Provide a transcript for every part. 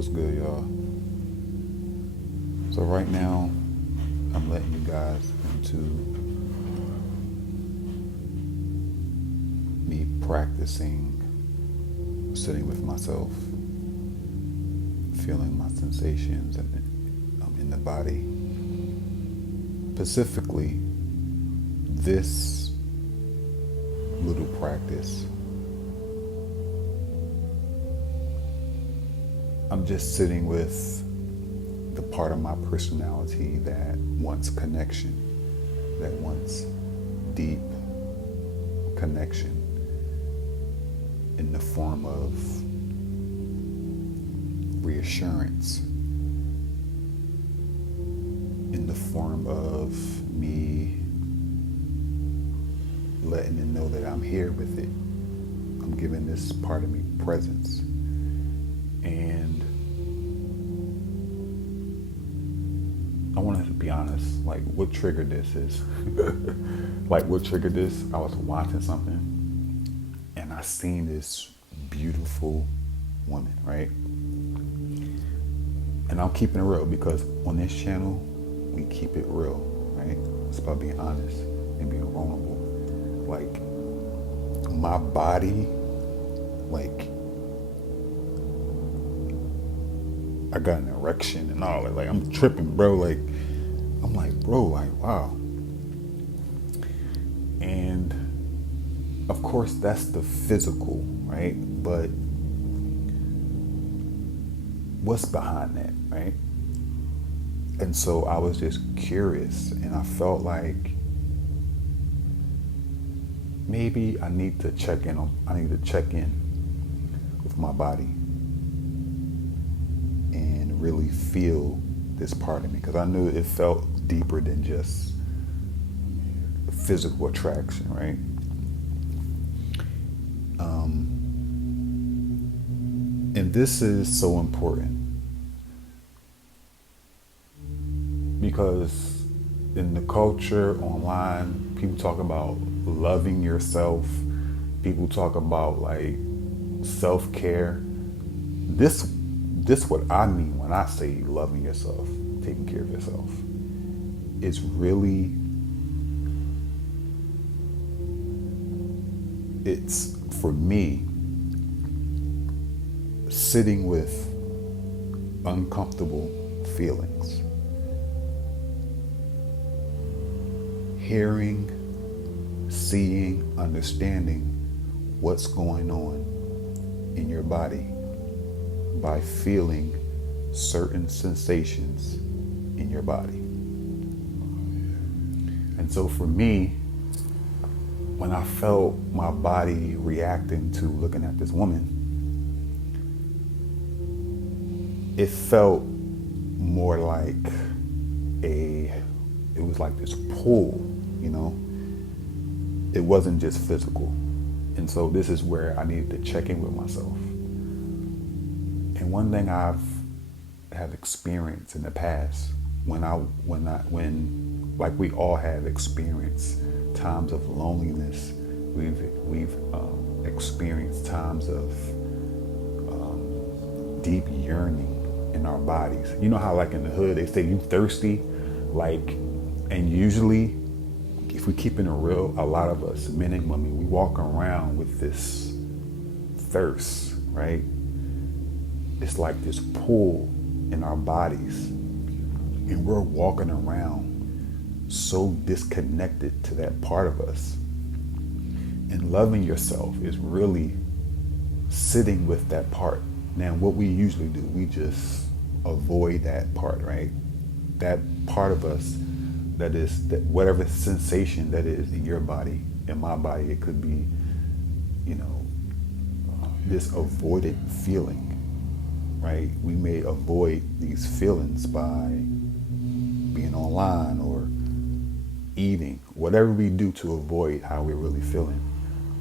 What's good, y'all? So right now, I'm letting you guys into me practicing sitting with myself, feeling my sensations in the body. Specifically, this little practice, I'm just sitting with the part of my personality that wants connection, that wants deep connection in the form of reassurance, in the form of me letting it know that I'm here with it. I'm giving this part of me presence. And I want to be honest, like what triggered this is, I was watching something and I seen this beautiful woman, right? And I'm keeping it real because on this channel, we keep it real, right? It's about being honest and being vulnerable. Like my body, like I got an erection and all that. Like I'm tripping, bro. Like I'm like, bro, like wow. And of course that's the physical, right? But what's behind that, right? And so I was just curious and I felt like maybe I need to check in with my body and really feel this part of me, because I knew it felt deeper than just physical attraction, right? And this is so important because in the culture online, people talk about loving yourself. People talk about like self-care. This what I mean when I say loving yourself, taking care of yourself. It's really, it's for me, sitting with uncomfortable feelings, hearing, seeing, understanding what's going on in your body by feeling certain sensations in your body. And so for me, when I felt my body reacting to looking at this woman, it felt more like it was like this pull, you know? It wasn't just physical. And so this is where I needed to check in with myself. And one thing I've have experienced in the past, when like we all have experienced times of loneliness, we've experienced times of deep yearning in our bodies. You know how like in the hood they say you thirsty, like, and usually if we keep it real, a lot of us, men and women, we walk around with this thirst, right? It's like this pull in our bodies, and we're walking around so disconnected to that part of us. And loving yourself is really sitting with that part. Now, what we usually do, we just avoid that part, right? That part of us that is, that whatever sensation that is in your body, in my body, it could be, you know, this avoided feeling, right? We may avoid these feelings by being online or eating, whatever we do to avoid how we're really feeling.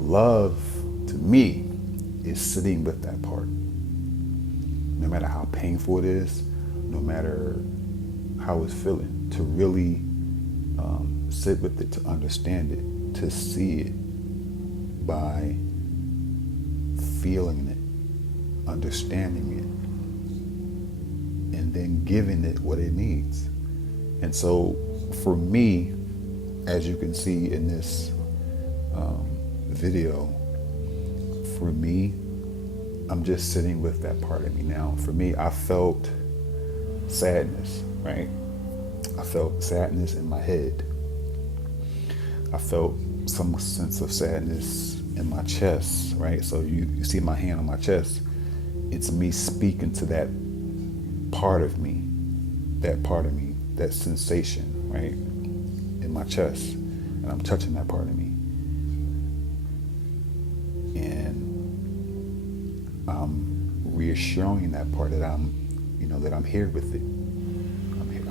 Love, to me, is sitting with that part. No matter how painful it is, no matter how it's feeling, to really sit with it, to understand it, to see it by feeling it, understanding and then giving it what it needs. And so for me, as you can see in this video, for me, I'm just sitting with that part of me now. For me, I felt sadness, right? I felt sadness in my head. I felt some sense of sadness in my chest, right? So you see my hand on my chest. It's me speaking to that part of me, that sensation, right, in my chest. And I'm touching that part of me. And I'm reassuring that part that I'm here with it.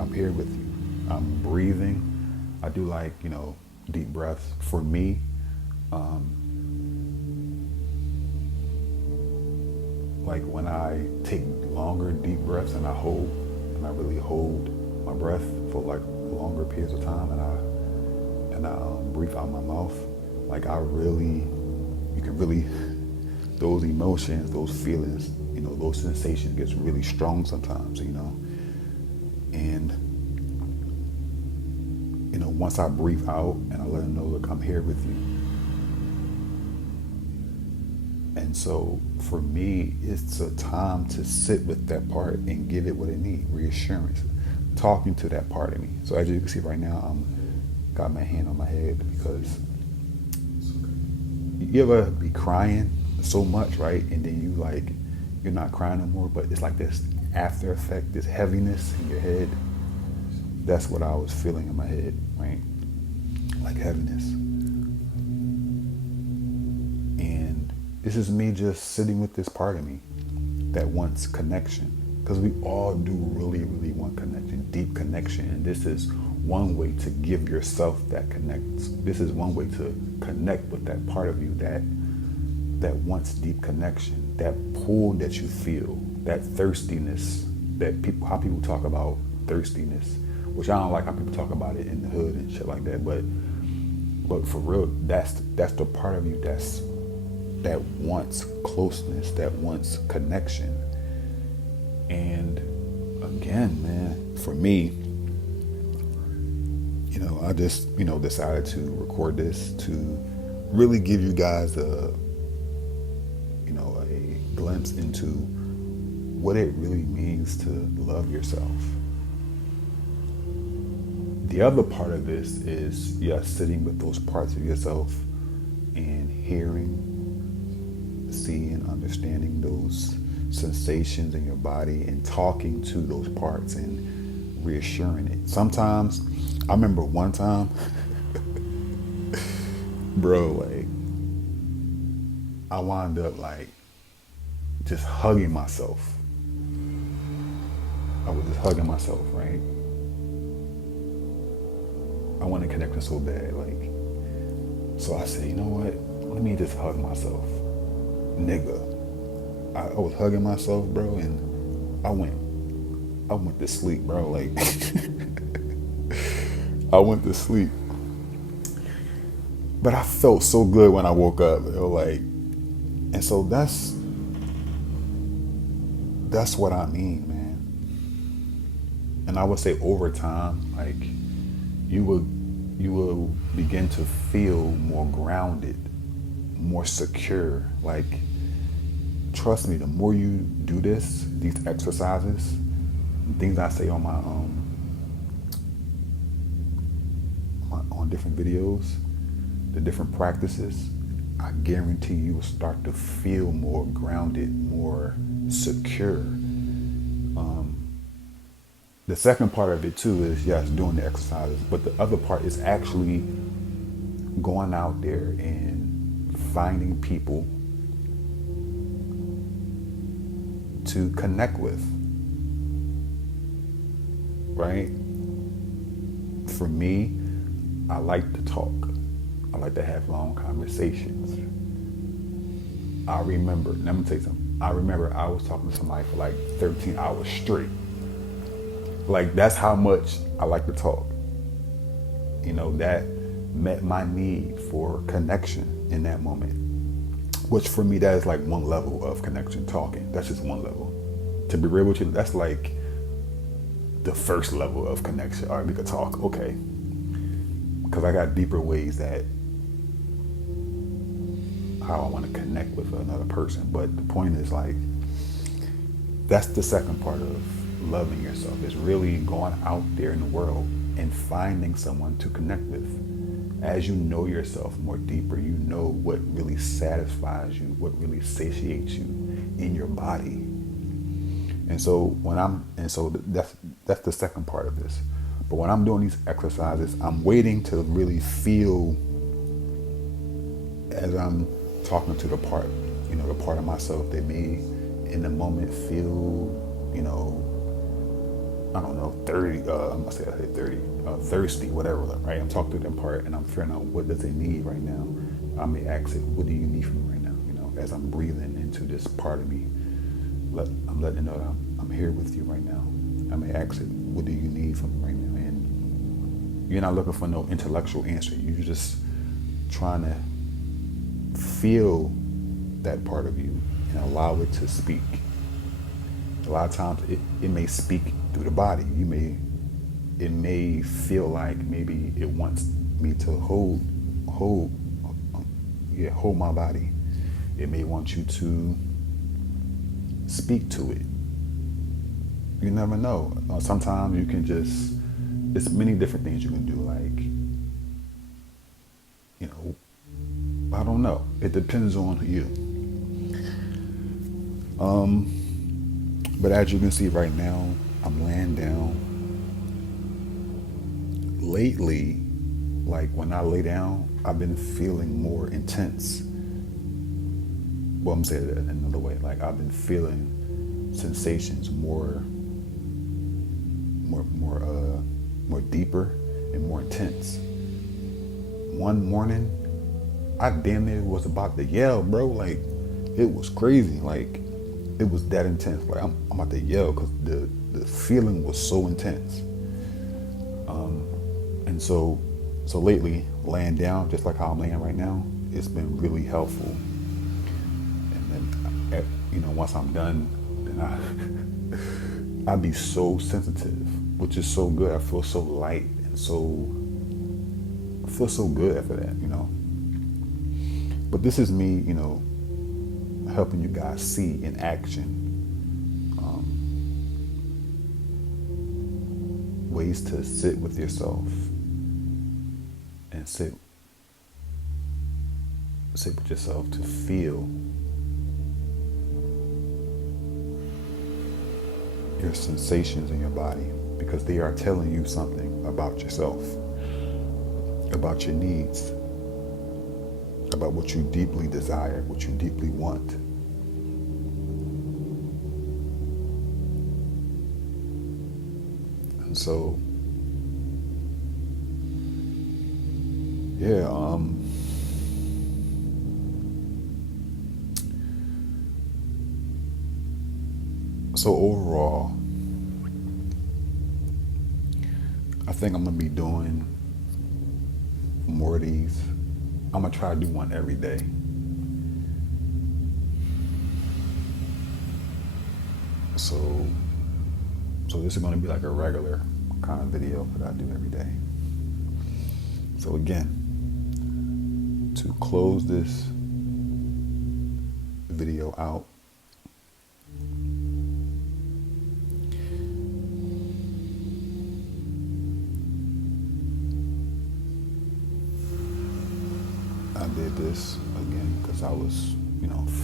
I'm here with you. I'm breathing. I do like, deep breaths. For me, like when I take longer deep breaths and I really hold my breath for like longer periods of time, and I breathe out my mouth, like you can really, those emotions, those feelings, those sensations gets really strong sometimes, and once I breathe out and I let them know, look, I'm here with you. And so for me, it's a time to sit with that part and give it what it needs, reassurance, talking to that part of me. So as you can see right now, I'm got my hand on my head, because you ever be crying so much, right? And then you're not crying no more, but it's like this after effect, this heaviness in your head. That's what I was feeling in my head, right? Like heaviness. And this is me just sitting with this part of me that wants connection. Because we all do really, really want connection, deep connection. And this is one way to give yourself that connect. This is one way to connect with that part of you that wants deep connection, that pull that you feel, that thirstiness, how people talk about thirstiness, which I don't like how people talk about it in the hood and shit like that. But for real, that's the part of you that wants closeness, that wants connection. And again, man, for me, I just, decided to record this to really give you guys a glimpse into what it really means to love yourself. The other part of this is, sitting with those parts of yourself and hearing, seeing, understanding those sensations in your body and talking to those parts and reassuring it. Sometimes, I remember one time, bro, I wound up just hugging myself. I was just hugging myself, right? I wanted connection so bad, so I said, you know what? Let me just hug myself, nigga. I was hugging myself, bro, and I went to sleep, bro. I went to sleep, but I felt so good when I woke up, and so that's what I mean, man. And I would say over time, you will begin to feel more grounded, more secure. Trust me, the more you do these exercises, things I say on my on different videos, the different practices, I guarantee you will start to feel more grounded, more secure. The second part of it too is, yes, doing the exercises, but the other part is actually going out there and finding people to connect with, right? For me, I like to talk. I like to have long conversations. Let me tell you something. I remember I was talking to somebody for 13 hours straight. That's how much I like to talk. That met my need for connection in that moment. Which for me, that is one level of connection, talking. That's just one level. To be real with you, that's the first level of connection. All right, we could talk, okay. Because I got deeper ways that how I want to connect with another person. But the point is, like, that's the second part of loving yourself, is really going out there in the world and finding someone to connect with. As you know yourself more deeper, you know what really satisfies you, what really satiates you in your body. And so that's the second part of this. But when I'm doing these exercises, I'm waiting to really feel, as I'm talking to the part, the part of myself that may in the moment feel, I don't know, 30, I'm gonna say I hit 30, thirsty, whatever, right? I'm talking to that part and I'm figuring out what does it need right now. I may ask it, what do you need from me right now? As I'm breathing into this part of me, I'm letting it know that I'm here with you right now. I may ask it, what do you need from me right now? And you're not looking for no intellectual answer. You're just trying to feel that part of you and allow it to speak. A lot of times it may speak through the body. It may feel like maybe it wants me to hold my body. It may want you to speak to it. You never know. Sometimes you can it's many different things you can do. Like, I don't know. It depends on you. But as you can see right now, I'm laying down. Lately, like when I lay down, I've been feeling more intense. Well, I'm saying it another way. Like I've been feeling sensations more deeper and more intense. One morning, I damn near was about to yell, bro. Like it was crazy. Like it was that intense. Like I'm about to yell because the feeling was so intense. And so lately, laying down, just like how I'm laying right now, it's been really helpful. And then, once I'm done, then I be so sensitive, which is so good. I feel so light and I feel so good after that, But this is me, helping you guys see in action ways to sit with yourself and sit with yourself to feel your sensations in your body, because they are telling you something about yourself, about your needs, about what you deeply desire, what you deeply want. And so, yeah, so overall, I think I'm gonna be doing more of these. I'm gonna try to do one every day. So this is gonna be like a regular kind of video that I do every day. So again, to close this video out, I did this again because I was,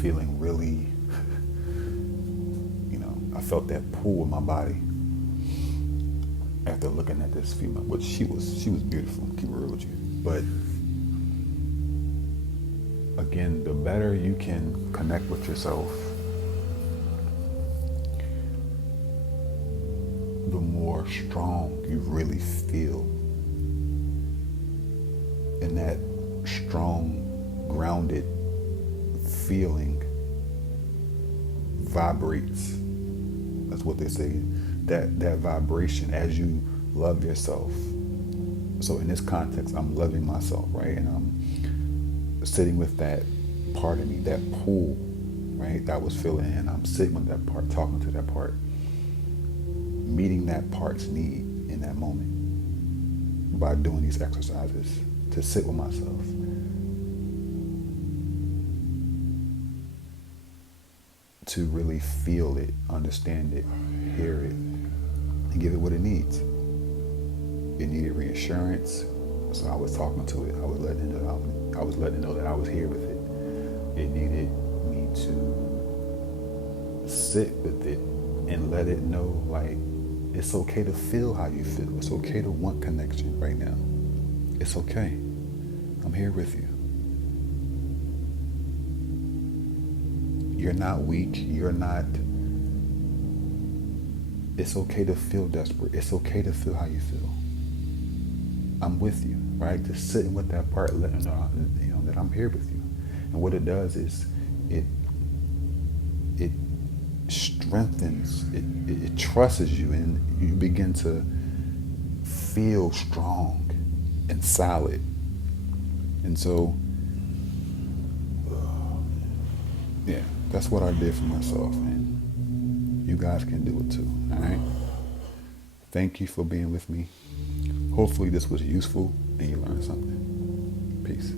feeling really, I felt that pull in my body after looking at this female, which she was beautiful, keep it real with you. But again, the better you can connect with yourself, the more strong you really feel. And that strong, grounded feeling vibrates. That's what they say. That vibration as you love yourself. So in this context, I'm loving myself, right? And I'm sitting with that part of me, that pull, right? That I was feeling, and I'm sitting with that part, talking to that part. meeting that part's need in that moment by doing these exercises to sit with myself. To really feel it, understand it, hear it, and give it what it needs. It needed reassurance, so I was talking to it. I was letting it know that I was here with it. It needed me to sit with it and let it know, like, it's okay to feel how you feel. It's okay to want connection right now. It's okay. I'm here with you. You're not weak. You're not. It's okay to feel desperate. It's okay to feel how you feel. I'm with you, right? Just sitting with that part, letting know, that I'm here with you. And what it does is it strengthens, it trusts you, and you begin to feel strong and solid. And so, yeah, that's what I did for myself, and you guys can do it too, all right? Thank you for being with me. Hopefully this was useful and you learned something. Peace.